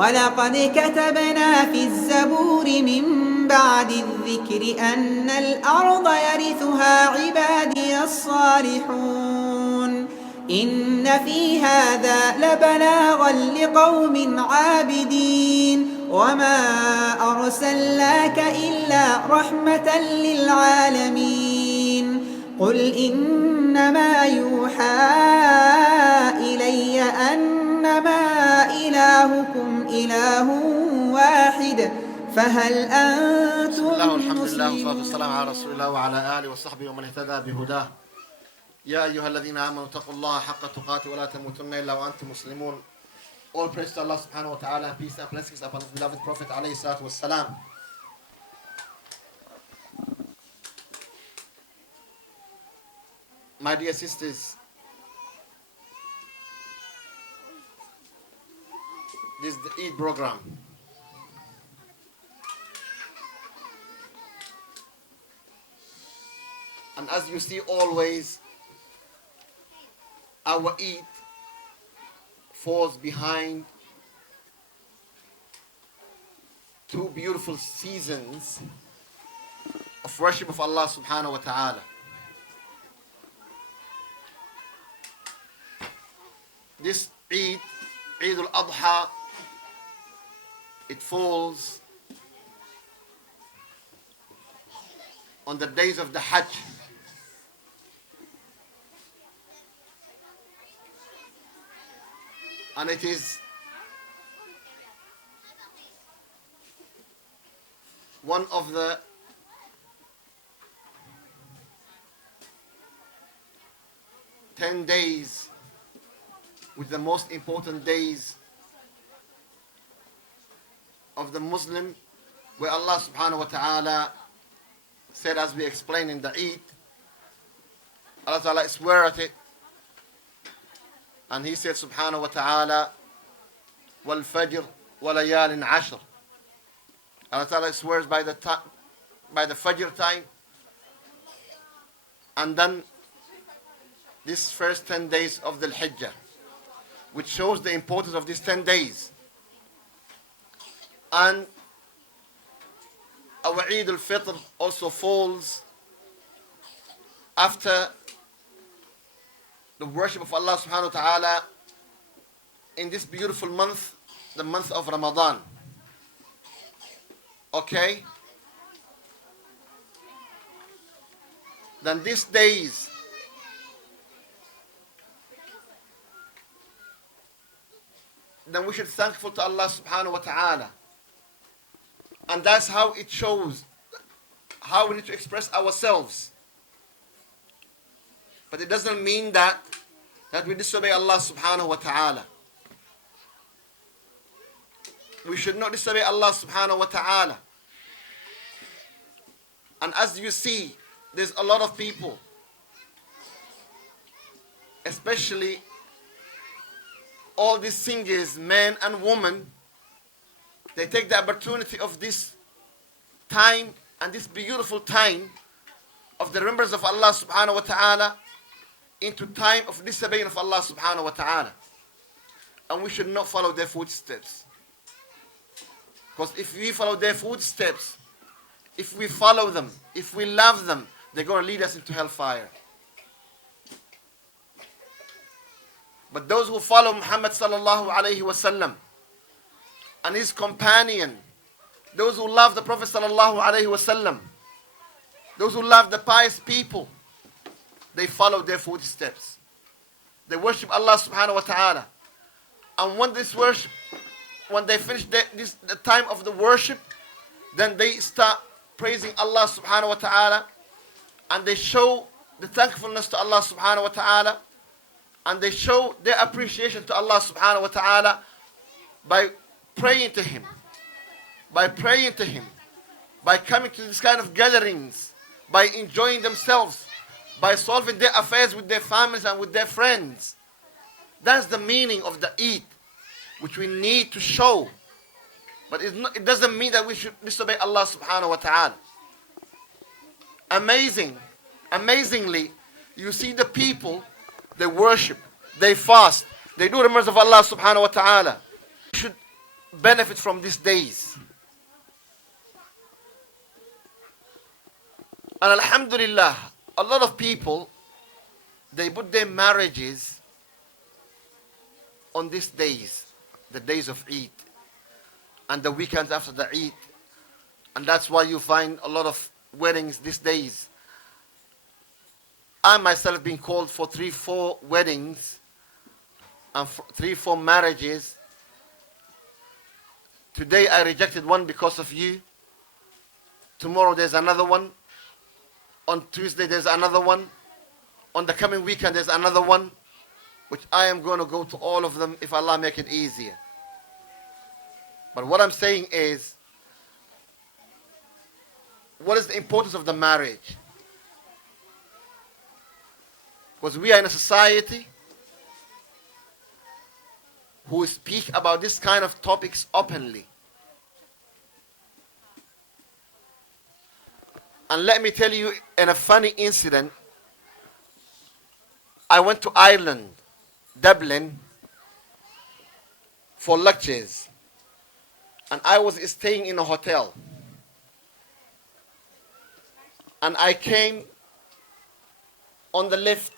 ولقد كتبنا في الزبور من بعد الذكر أن الأرض يرثها عبادي الصالحون إن في هذا لبلاغا لقوم عابدين وما أرسلناك إلا رحمة للعالمين قل إنما يوحى إلي أنما إلهكم إله واحد فهل أنتم الحمد لله والصلاة والسلام على رسول الله وعلى آله وصحبه ومن اهتدى بهداه يا أيها الذين آمنوا اتقوا الله حق تقاته ولا تموتن إلا وأنتم مسلمون. All praise to Allah subhanahu wa ta'ala, peace and blessings upon his beloved Prophet alayhi salatu wassalam. My dear sisters, this is the Eid program. And as you see always, our Eid falls behind two beautiful seasons of worship of Allah subhanahu wa ta'ala. This Eid, Eid al-Adha, it falls on the days of the Hajj. And it is one of the days with the most important days of the Muslim, where Allah subhanahu wa ta'ala said, as we explained in the Eid, Allah ta'ala swear at it, and he said subhanahu wa ta'ala, wal fajr wa layalin ashr. Allah ta'ala swears by the fajr time, and then this first 10 days of the Hijjah, which shows the importance of these 10 days. And our Eid al-Fitr also falls after the worship of Allah subhanahu wa ta'ala in this beautiful month, the month of Ramadan. Okay? Then these days, then we should be thankful to Allah subhanahu wa ta'ala. And that's how it shows how we need to express ourselves. But it doesn't mean that we disobey Allah subhanahu wa ta'ala. We should not disobey Allah subhanahu wa ta'ala. And as you see, there's a lot of people, especially all these singers, men and women, they take the opportunity of this time and this beautiful time of the remembrance of Allah subhanahu wa ta'ala into time of disobeying of Allah subhanahu wa ta'ala. And we should not follow their footsteps. Because if we follow their footsteps, if we follow them, if we love them, they're going to lead us into hellfire. But those who follow Muhammad sallallahu alayhi wa sallam and his companion, those who love the Prophet sallallahu alayhi wa sallam, those who love the pious people, they follow their footsteps. They worship Allah subhanahu wa ta'ala. And when this worship, when they finish the time of the worship, then they start praising Allah subhanahu wa ta'ala, and they show the thankfulness to Allah subhanahu wa ta'ala, and they show their appreciation to Allah subhanahu wa ta'ala by praying to Him, by coming to this kind of gatherings, by enjoying themselves, by solving their affairs with their families and with their friends. That's the meaning of the Eid, which we need to show. But it doesn't mean that we should disobey Allah subhanahu wa ta'ala. Amazingly, you see the people, they worship, they fast, they do remembrance of Allah subhanahu wa ta'ala. We should benefit from these days. And alhamdulillah, a lot of people, they put their marriages on these days, the days of Eid, and the weekends after the Eid. And that's why you find a lot of weddings these days. I myself been called for 3-4 weddings and 3-4 marriages. Today I rejected one because of you. Tomorrow there's another one. On Tuesday there's another one. On the coming weekend there's another one, which I am going to go to all of them if Allah make it easier. But what I'm saying is, what is the importance of the marriage? Because we are in a society who speak about this kind of topics openly. And let me tell you in a funny incident. I went to Ireland, Dublin, for lectures. And I was staying in a hotel. And I came on the lift,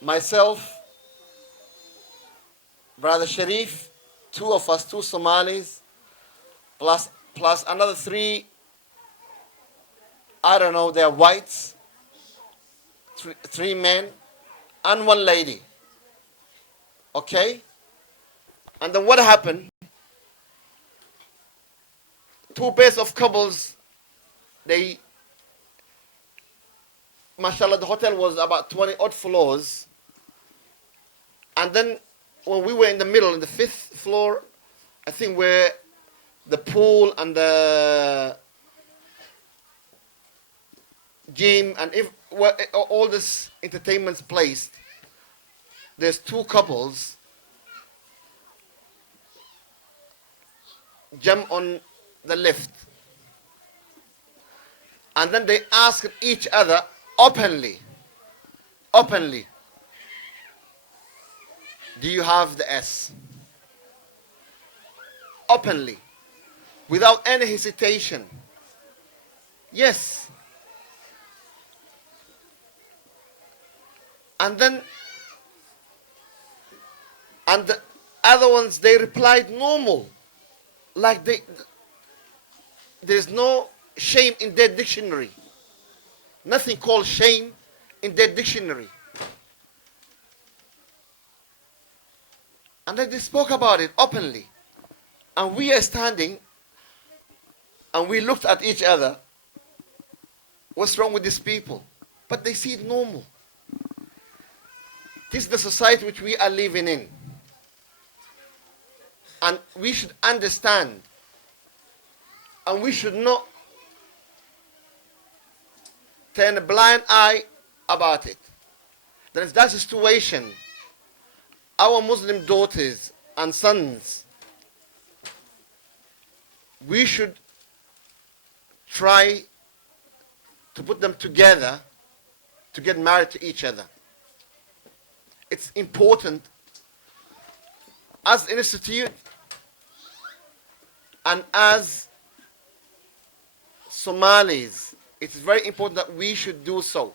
myself, Brother Sharif, 2 of us, 2 Somalis, plus another 3, I don't know, they're whites, 3 men, and 1 lady. Okay? And then what happened? 2 pairs of couples, they, mashallah, the hotel was about 20 odd floors. And then when we were in the middle, in the 5th floor, I think where the pool and the gym and where all this entertainment's placed, there's 2 couples jump on the lift. And then they asked each other openly, do you have the S? Openly, without any hesitation. Yes. And then, and the other ones, they replied normal. Like there's no shame in their dictionary. Nothing called shame in their dictionary. And then they spoke about it openly. And we are standing and we looked at each other. What's wrong with these people? But they see it normal. This is the society which we are living in. And we should understand. And we should not turn a blind eye about it. Then if that's the situation, our Muslim daughters and sons, we should try to put them together to get married to each other. It's important as an institute and as Somalis. It's very important that we should do so.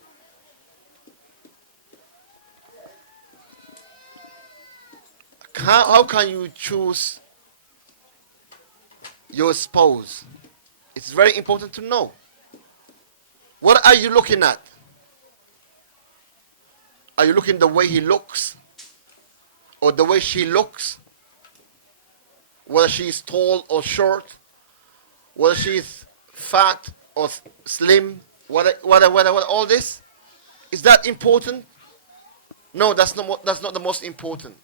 How can you choose your spouse? It's very important to know. What are you looking at? Are you looking the way he looks? Or the way she looks? Whether she is tall or short? Whether she is fat or slim? Whether all this? Is that important? No, that's not the most important.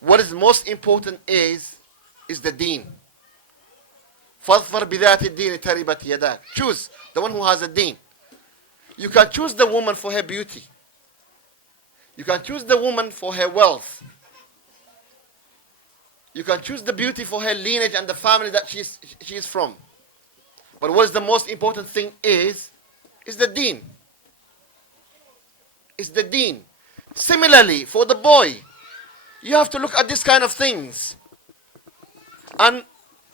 What is most important is the deen. فَاظْفَرْ بِذَاتِ الدِّينِ تَرِبَتْ يَدَاكَ. Choose the one who has a deen. You can choose the woman for her beauty. You can choose the woman for her wealth. You can choose the beauty for her lineage and the family that she is from. But what is the most important thing is the deen. It's the deen. Similarly, for the boy, you have to look at this kind of things. And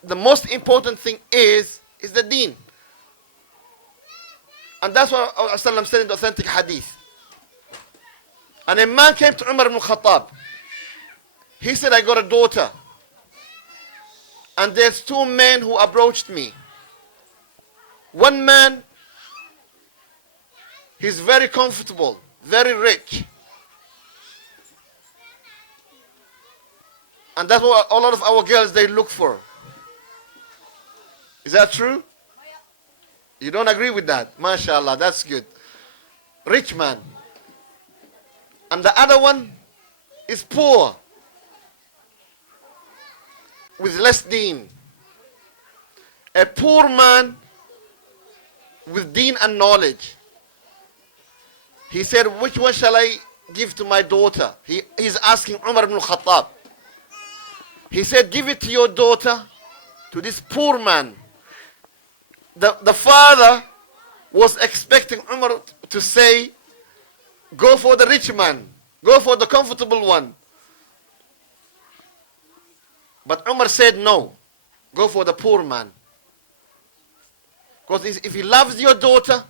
the most important thing is the deen. And that's what Rasulullah said in the authentic hadith. And a man came to Umar ibn Khattab. He said, I got a daughter. And there's two men who approached me. One man, he's very comfortable, very rich. And that's what a lot of our girls, they look for. Is that true? You don't agree with that? MashaAllah, that's good. Rich man. And the other one is poor, with less deen. A poor man with deen and knowledge. He said, which one shall I give to my daughter? He's asking Umar ibn Khattab. He said, give it to your daughter, to this poor man. The father was expecting Umar to say, go for the rich man, go for the comfortable one. But Umar said, no, go for the poor man. Because if he loves your daughter,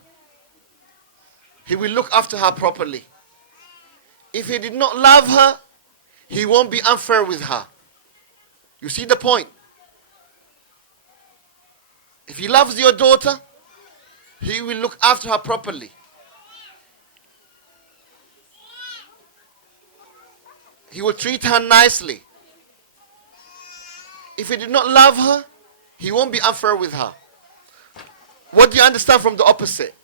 he will look after her properly. If he did not love her, he won't be unfair with her. You see the point? If he loves your daughter, he will look after her properly. He will treat her nicely. If he did not love her, he won't be unfair with her. What do you understand from the opposite?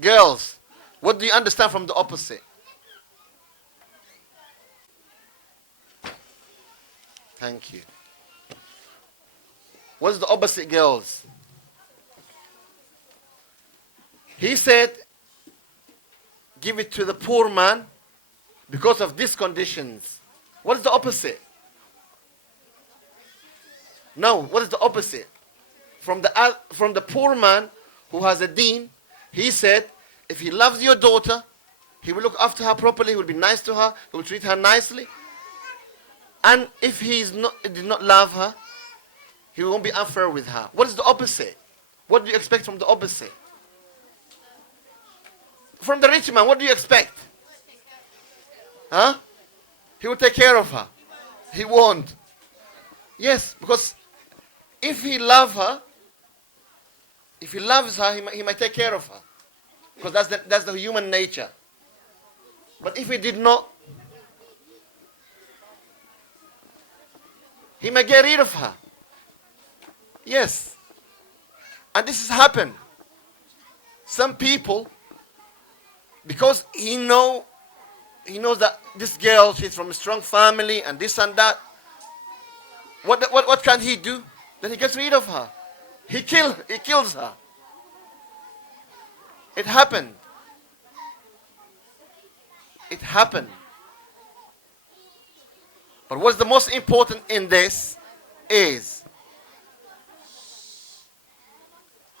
Girls, what do you understand from the opposite? Thank you. What's the opposite, girls? He said, give it to the poor man because of these conditions. What is the opposite? No, what is the opposite? From the poor man who has a deen, he said, if he loves your daughter, he will look after her properly, he will be nice to her, he will treat her nicely. And if he did not love her, he won't be unfair with her. What is the opposite? What do you expect from the opposite? From the rich man, what do you expect? Huh? He will take care of her. He won't. Yes, because if he loves her, he might take care of her. Because that's the human nature. But if he did not, he might get rid of her. Yes. And this has happened. Some people, because he knows that this girl, she's from a strong family and this and that, what can he do? Then he gets rid of her. He kills her. It happened. It happened. But what's the most important in this is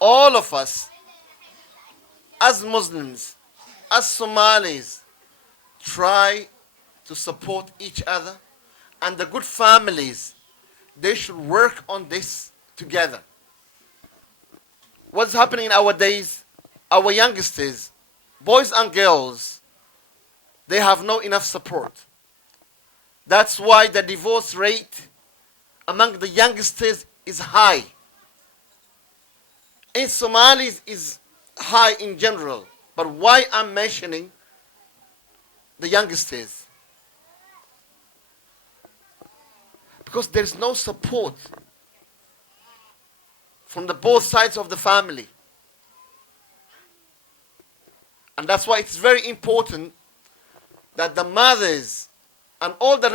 all of us as Muslims, as Somalis, try to support each other, and the good families, they should work on this together. What's happening in our days, our youngsters, boys and girls, they have no enough support. That's why the divorce rate among the youngsters is high. In Somalis is high in general. But why I'm mentioning the youngsters? Because there's no support from the both sides of the family. And that's why it's very important that the mothers and all the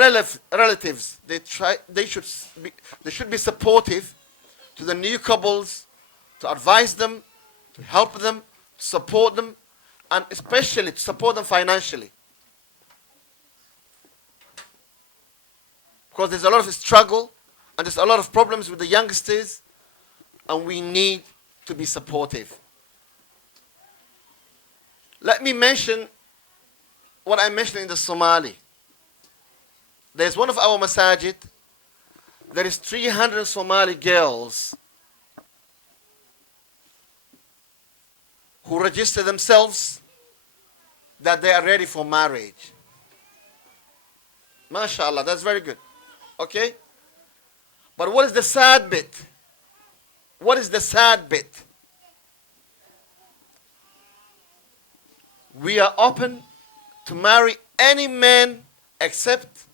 relatives, they should be supportive to the new couples, to advise them, to help them, support them, and especially to support them financially. Because there's a lot of struggle and there's a lot of problems with the youngsters, and we need to be supportive. Let me mention what I mentioned in the Somali. There's one of our masajid there is 300 Somali girls who register themselves that they are ready for marriage. MashaAllah, that's very good. Okay? But what is the sad bit? What is the sad bit? We are open to marry any man except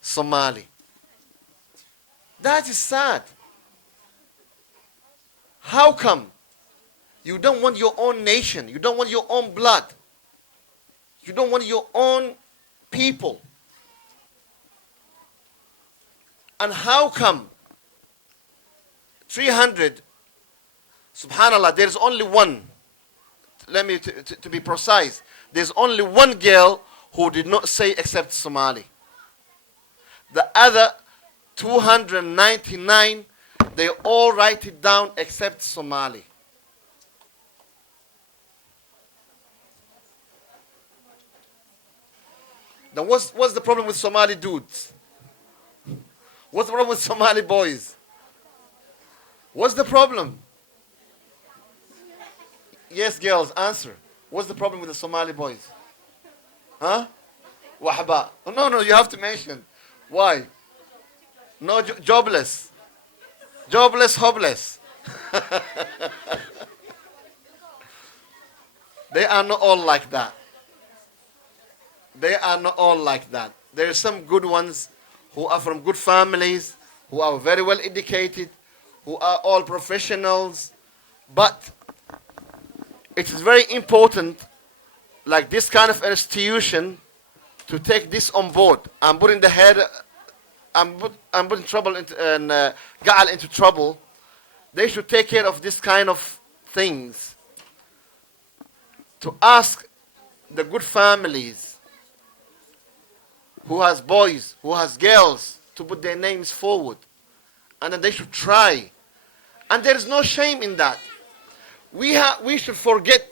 Somali. That is sad. How come? You don't want your own nation. You don't want your own blood. You don't want your own people. And how come 300, subhanallah, there's only one. Let me, to be precise, there's only one girl who did not say except Somali. The other 299, they all write it down except Somali. Then what's the problem with Somali dudes? What's the problem with Somali boys? What's the problem? Yes, girls, answer. What's the problem with the Somali boys? Huh? Wahba. Oh, no, you have to mention. Why? No, jobless. Jobless, hopeless. They are not all like that. They are not all like that. There are some good ones who are from good families, who are very well educated, who are all professionals. But it is very important, like this kind of institution, to take this on board. I'm putting trouble into, Ga'al into trouble. They should take care of this kind of things. To ask the good families who has boys, who has girls, to put their names forward. And then they should try. And there is no shame in that. We should forget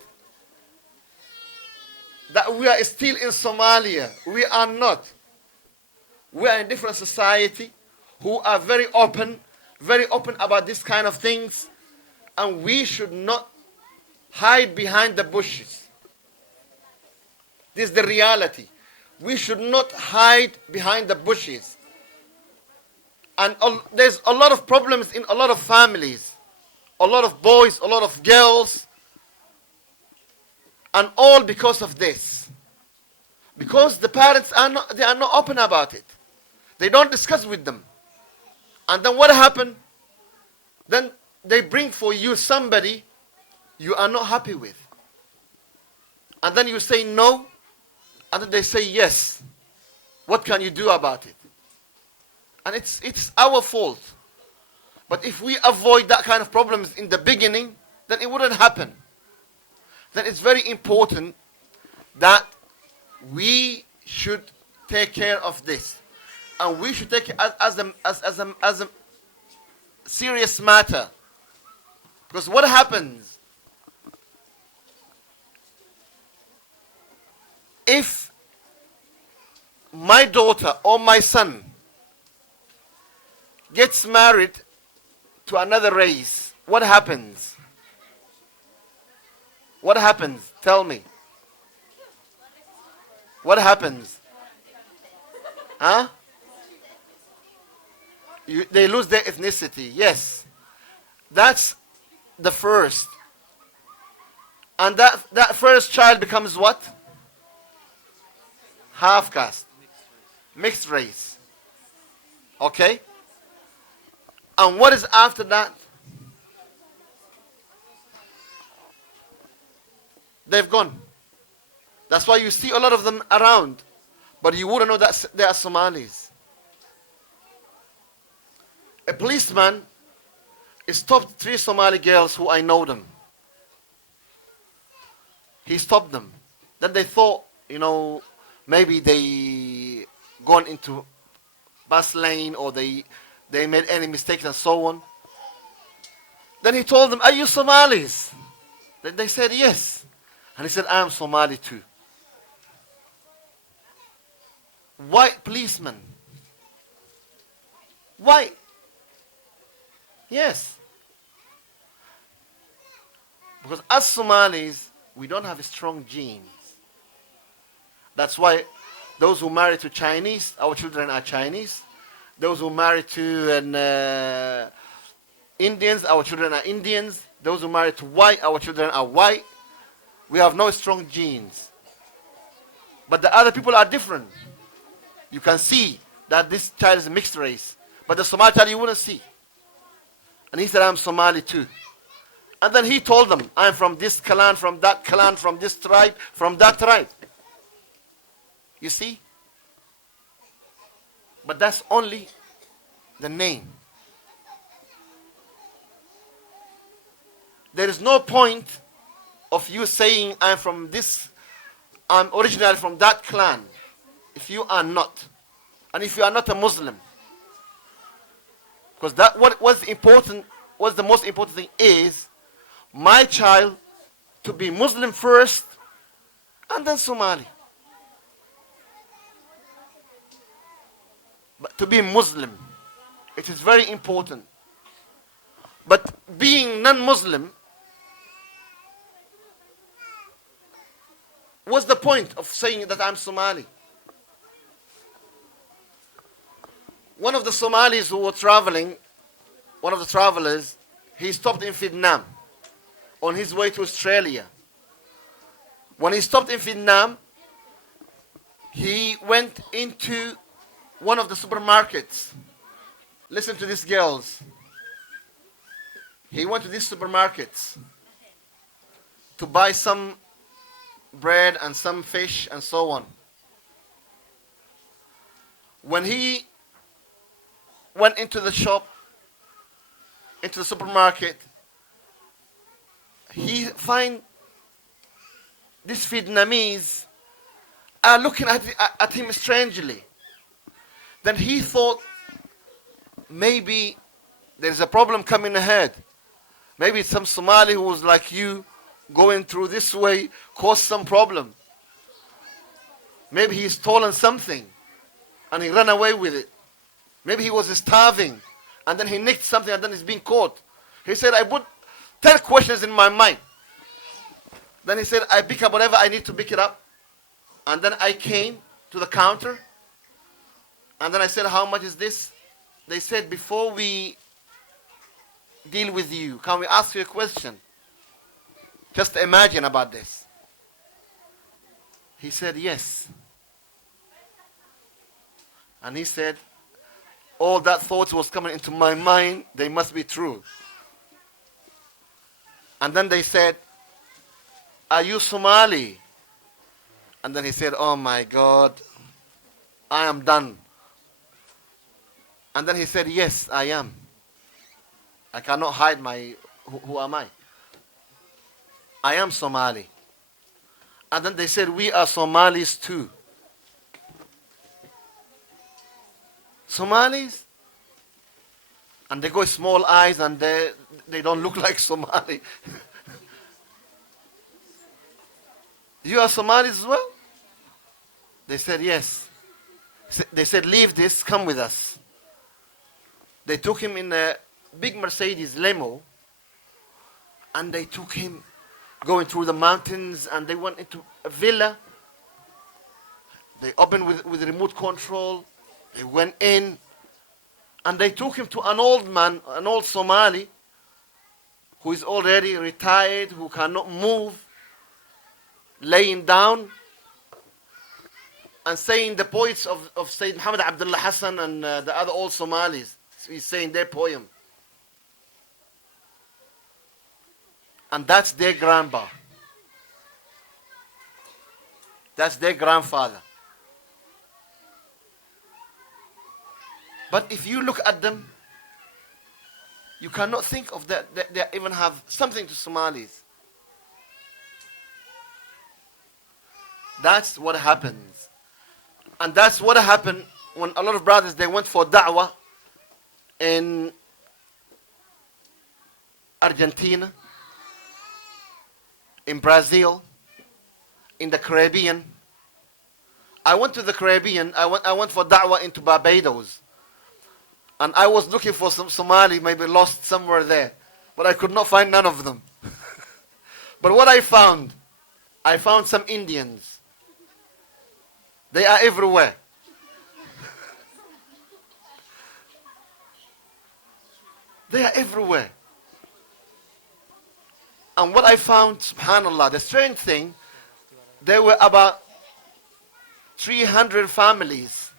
that we are still in Somalia. We are not. We are in a different society who are very open about this kind of things. And we should not hide behind the bushes. This is the reality. We should not hide behind the bushes. And there's a lot of problems in a lot of families. A lot of boys, a lot of girls. And all because of this. Because the parents are not open about it. They don't discuss with them. And then what happened? Then they bring for you somebody you are not happy with. And then you say no. And then they say yes. What can you do about it? And it's our fault. But if we avoid that kind of problems in the beginning, then it wouldn't happen. Then it's very important that we should take care of this. And we should take it as a serious matter. Because what happens if my daughter or my son gets married to another race? What happens? What happens? Tell me. What happens? Huh? They lose their ethnicity. Yes. That's the first. And that first child becomes what? Half caste. Mixed race. Okay? And what is after that? They've gone. That's why you see a lot of them around. But you wouldn't know that they are Somalis. A policeman stopped 3 Somali girls who I know them. He stopped them. Then they thought, maybe they gone into bus lane or they made any mistakes and so on. Then he told them, "Are you Somalis?" Then they said yes. And he said, "I am Somali too." White policeman. Why? Yes. Because as Somalis, we don't have strong genes. That's why those who marry to Chinese, our children are Chinese. Those who marry to Indians, our children are Indians. Those who marry to white, our children are white. We have no strong genes. But the other people are different. You can see that this child is a mixed race. But the Somali child you wouldn't see. And he said, I'm Somali too. And then he told them, I'm from this clan, from this tribe, from that tribe. You see? But that's only the name. There is no point of you saying, I'm originally from that clan, if you are not. And if you are not a Muslim. Because what's the most important thing is, my child to be Muslim first, and then Somali. But to be Muslim, it is very important. But being non-Muslim, what's the point of saying that I'm Somali? One of the Somalis who were traveling, one of the travelers, he stopped in Vietnam on his way to Australia. When he stopped in Vietnam, he went into one of the supermarkets. Listen to these girls. He went to these supermarkets to buy some bread and some fish and so on. When he went into the shop, into the supermarket, he find these Vietnamese are looking at him strangely. Then he thought maybe there's a problem coming ahead. Maybe some Somali who was like you going through this way caused some problem. Maybe he's stolen something and he ran away with it. Maybe he was starving and then he nicked something and then he's being caught. He said, I put 10 questions in my mind. Then he said, I pick up whatever I need to pick it up. And then I came to the counter. And then I said, how much is this? They said, before we deal with you, can we ask you a question? Just imagine about this. He said, yes. And he said, all that thoughts was coming into my mind, they must be true. And then they said, are you Somali? And then he said, oh my God, I am done. And then he said, yes, I am. I cannot hide who am I? I am Somali. And then they said, we are Somalis too. Somalis? And they got small eyes and they don't look like Somali. You are Somalis as well? They said, yes. They said, leave this, come with us. They took him in a big Mercedes limo and they took him going through the mountains and they went into a villa. They opened with remote control. They went in and they took him to an old man, an old Somali who is already retired, who cannot move, laying down and saying the poets of Sayyid Muhammad Abdullah Hassan and the other old Somalis. He's saying their poem. And that's their grandpa. That's their grandfather. But if you look at them, you cannot think of that they even have something to Somalis. That's what happens. And that's what happened when a lot of brothers, they went for da'wah in Argentina, in Brazil, in the Caribbean. I went to the Caribbean. I went for da'wah into Barbados. And I was looking for some Somali, maybe lost somewhere there. But I could not find none of them. But what I found some Indians. They are everywhere. They are everywhere. And what I found, subhanallah, the strange thing, there were about 300 families.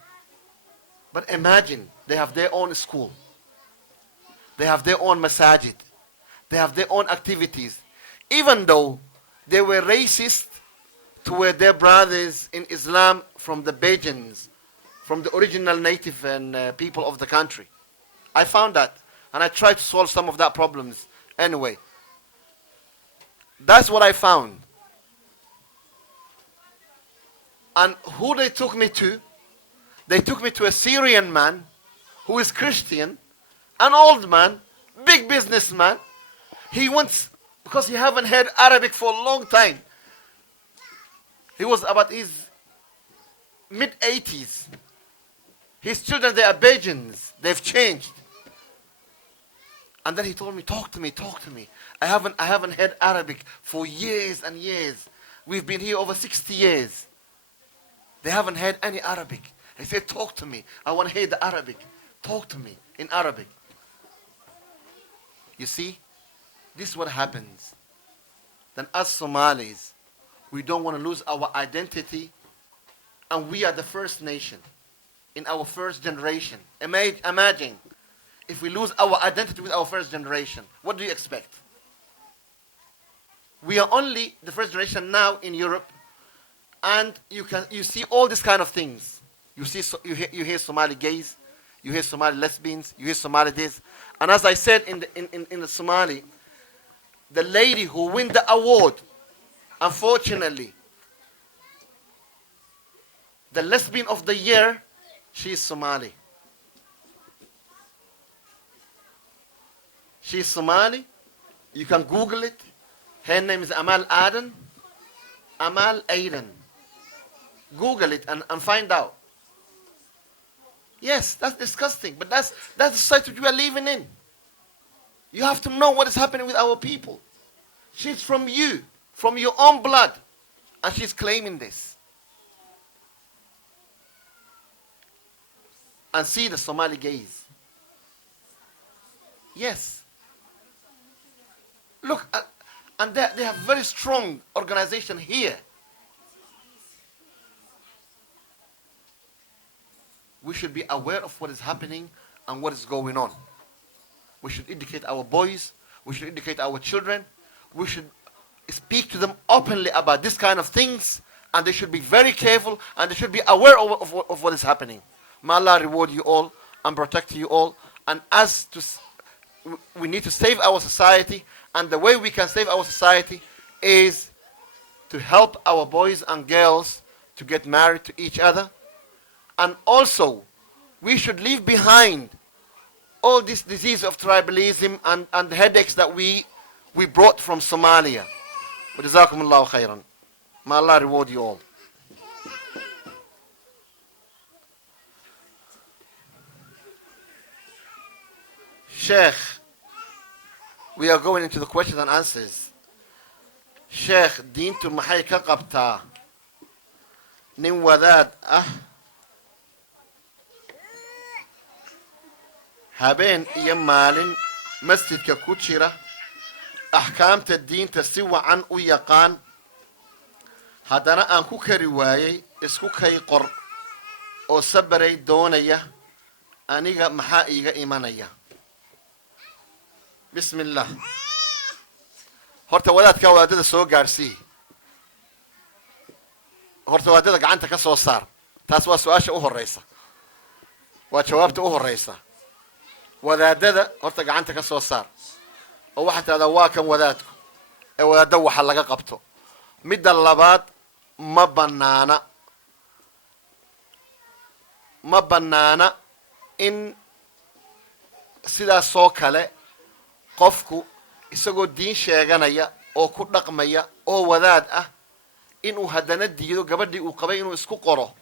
But imagine, they have their own school. They have their own masajid. They have their own activities. Even though they were racist toward their brothers in Islam from the Bajans, from the original native and people of the country. I found that. And I tried to solve some of that problems anyway. That's what I found. And who they took me to? They took me to a Syrian man who is Christian, an old man, big businessman. He wants, because he haven't heard Arabic for a long time. He was about his mid-80s. His children, they are Bajans. They've changed. And then he told me, talk to me. I haven't heard Arabic for years and years. We've been here over 60 years. They haven't heard any Arabic. He said, talk to me. I want to hear the Arabic. Talk to me in Arabic. You see, this is what happens. Then us Somalis, we don't want to lose our identity, and we are the first nation in our first generation. Imagine if we lose our identity with our first generation. What do you expect? We are only the first generation now in Europe, and you see all these kind of things. You hear Somali gays, you hear Somali lesbians, you hear Somali this. And as I said in the Somali, the lady who win the award, unfortunately, the lesbian of the year, she is Somali. She is Somali. You can Google it. Her name is Amal Aden. Amal Aden. Google it and find out. Yes, that's disgusting, but that's the society we are living in. You have to know what is happening with our people. She's from you, from your own blood, and she's claiming this. And see the Somali gays. Yes. Look, and they have very strong organization here. We should be aware of what is happening and what is going on. We should educate our boys. We should educate our children. We should speak to them openly about this kind of things, and they should be very careful, and they should be aware of what is happening. May Allah reward you all and protect you all. And we need to save our society, and the way we can save our society is to help our boys and girls to get married to each other. And also, we should leave behind all this disease of tribalism and headaches that we brought from Somalia. Jazakumullahu khairan. May Allah reward you all. Sheikh, we are going into the questions and answers. Sheikh, diintu maxay ka qabtaa nin wadaad ah habeen iyo maalin masjidka ku jira axkaamta diinta si wacan u yaqaan haddana aan ku kari waayay isku kay qor oo sabaray doonaya aniga maxaa iiga imanaya bismillah horta wadaadka wadaadada soo gaarsii horta wadaadada gacanta ka soo saar taas waa su'aasha u horeysa waa jawaabta u horeysa wadaadada horta gacanta ka soo saar oo waxa taada waa kan wadaadku ee wadaadda waxa laga qabto midda labaad ma banaana in sidaas soo kale qofku isagoo diin sheeganaya oo ku dhaqmaya oo wadaad ah inuu haddana diido gabadhii uu qabay inuu isku qoro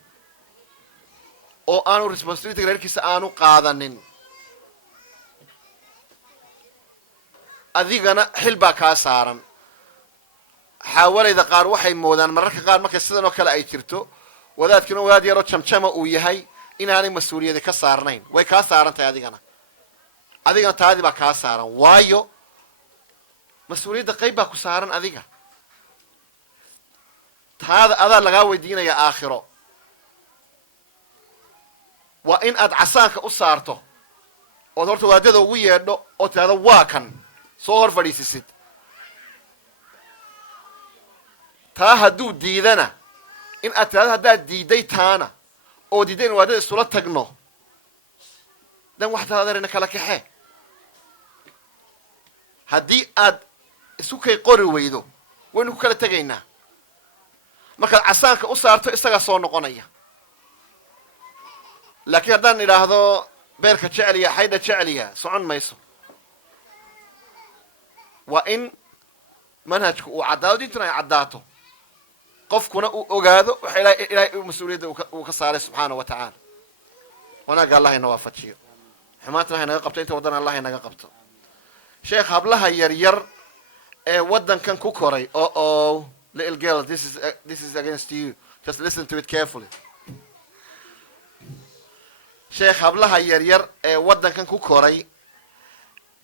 oo aanu responsibility reerkiisa aanu qaadanin adigana xil baa kaa saaran xaawalayda qaar waxay moodaan mararka qaar markay sidan oo kale ay jirto wadaadkina wadaad yaroo jamjama uu yahay inaanay mas-uuliyadi ka saarnayn way kaa saaran tahay adigana taadii baa kaa saaran waayo mas-uuliyadda qayb baa ku saaran adiga taada adaa lagaa weydiinaya aakhiro waa in aad casaanka u saarto ood horta wadaadada ugu yeedho oo tidhahdo waa kan soo hor fadhiisisid taa hadduu diidana in aad tidhahdo haddaad diiday taana oo diiday in wadaadada isula tagno dan wax taa adeerina kala kaxee haddii aad isu kay qori weydo waynu ku kala tegaynaa markaad casaanka u saarto isagaa soo noqonaya laakiin haddaan idhaahdo beerka jeceliya xaydha jeceliya socon mayso waa in manhajku uu caddaado diintuna ay caddaato qofkuna uu ogaado waxa ilaahay mas-uuliyadda uu ka saaray subxaana wa tacaala wanaagga allah ina waafajiyo xumaantana haynaga qabto inta waddana allah inaga qabto sheekh hablaha yaryar ee waddankan ku koray little girl, this is against you. Just listen to it carefully. Sheikh hablaha yaryar ee waddankan ku koray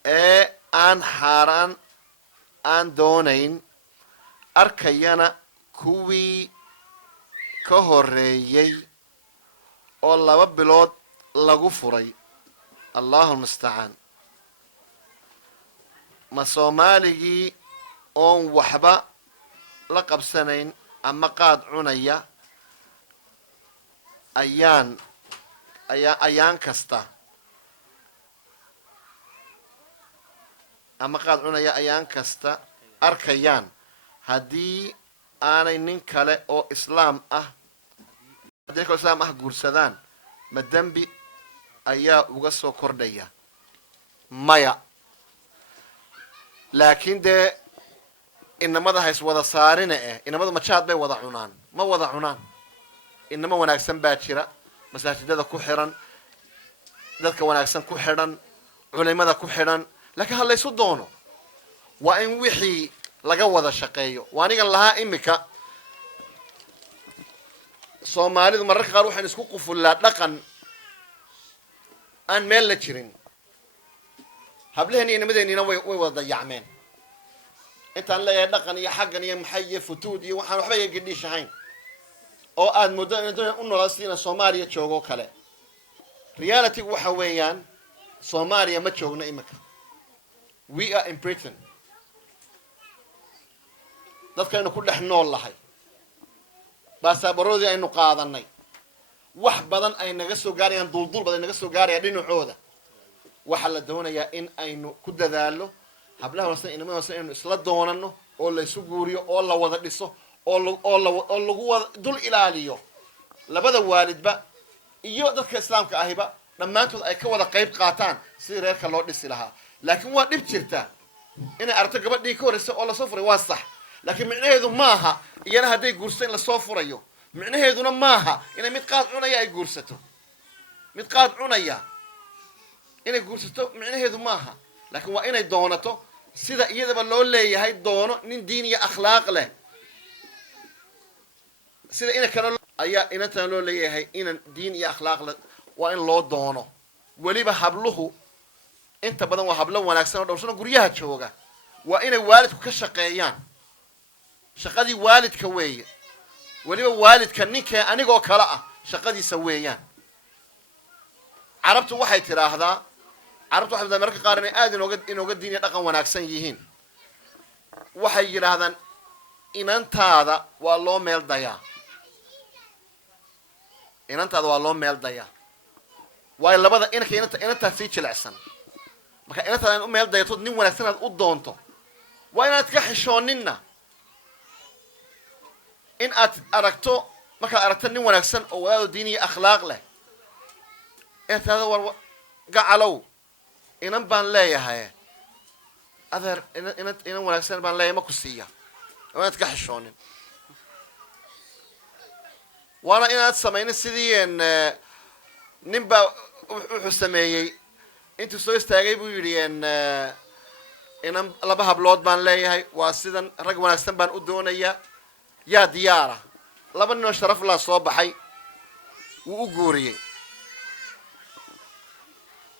ee aan xaaraan aan doonayn arkayana kuwii ka horreeyey oo 2 bilood lagu furay allahu mustacaan ma soomaaligii oon waxba la qabsanayn ama qaad cunaya ayaan kasta ama qaad cunaya ayaan kasta arkayaan haddii aanay nin kale oo islaam ah guursadaan ma dembi ayaa uga soo kordhaya maya laakiin dee inamada hays wada saarina inamada majaad bay wada cunaan ma wada cunaan inama wanaagsan baa jira masaajidada ku xiran dadka wanaagsan ku xidhan culimada ku xidhan laakiin ha laysu doono waa in wixii laga wada shaqeeyo waa anigan lahaa imika soomaalidu mararka qaar waxaan isku qufullaa dhaqan aan meel la jirin hablaheeni iyo nimadeeniina way wada dayacmeen intaan leeyahay dhaqan iyo xaggan iyo maxay iyo futuud iyo waxaan waxba iga gedhiish ahayn oo aad muddo u noolaasina soomaaliya joogo kale realitygu waxa weeyaan soomaaliya ma joogno imika we are in Britain dadkaynu ku dhex nool lahay baasaaboroodii aynu qaadanay wax badan ay naga soo gaarayaan duldul badan naga soo gaaraya dhinacooda waxaa la doonayaa in aynu ku dadaalo hablaha wanaagsan inamada wanaagsan inaynu isla doonano oo la isu guuriyo oo la wada dhiso oo lagu wada dul ilaaliyo labada waalidba iyo dadka islaamka ahiba dhammaantood ay ka wada qayb qaataan sidii reerka loo dhisi lahaa laakiin waa dhib jirta inay aragto gabadhii ka horreysa oo lasoo furay waa sax laakiin micnaheedu maaha iyana hadday guursato in lasoo furayo micnaheeduna maaha inay mid qaad cunaya ay guursato mid qaad cunaya inay guursato micnaheedu maaha laakiin waa inay doonato sida iyadaba loo leeyahay doono nin diin iyo akhlaaq leh sida ina kale ayaa inantan loo leeyahay inan diin iyo akhlaaq leh waa in loo doono weliba habluhu inta badan waa hablo wanaagsan oo dhowrsano guryaha jooga waa inay waalidku ka shaqeeyaan shaqadii waalidka weeye weliba waalidka ninkee anigoo kale ah shaqadiisa weeyaan carabtu waxay tidhaahdaa mararka qaar inay aad inooga diin iyo dhaqan wanaagsan yihiin waxay yidhaahdaan inantaada waa loo meel dayaa waayo labada inantaa sii jilicsan marka inantaada in u meel dayatood nin wanaagsan aad u doonto waa inaad ka xishooninna in aad aragto markaad aragto nin wanaagsan oo wadaado diin iyo akhlaaq leh inaad tahdo war gacalow inan baan leeyahay adeer inan wanaagsan baan leeyahay ma ku siiya waa inaad ka xishoonin waana inaad samaynin sidii nin baa wuxuu sameeyey intuu soo istaagay buu yidhi إن لبها بلود بان ليه واسدا رجل ونستن بان أدونيا يا ديارة لبنا شرف الله صوب حي وأجوري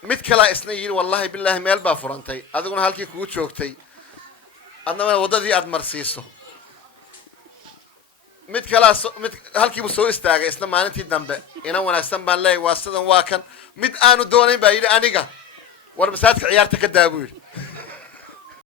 متكلا إسنيين والله بالله ميل بافرنتي أذكر هالكي كوتشوكتي أنا من وضدي أدمرسيسو متكلا هالكي بسوي استاجي إسنا ما نتي دمبه إنا ونستن بان ليه واسدا واكن مت أنا دوني بعيد أنيقة ورمساتك عيارتك الدابور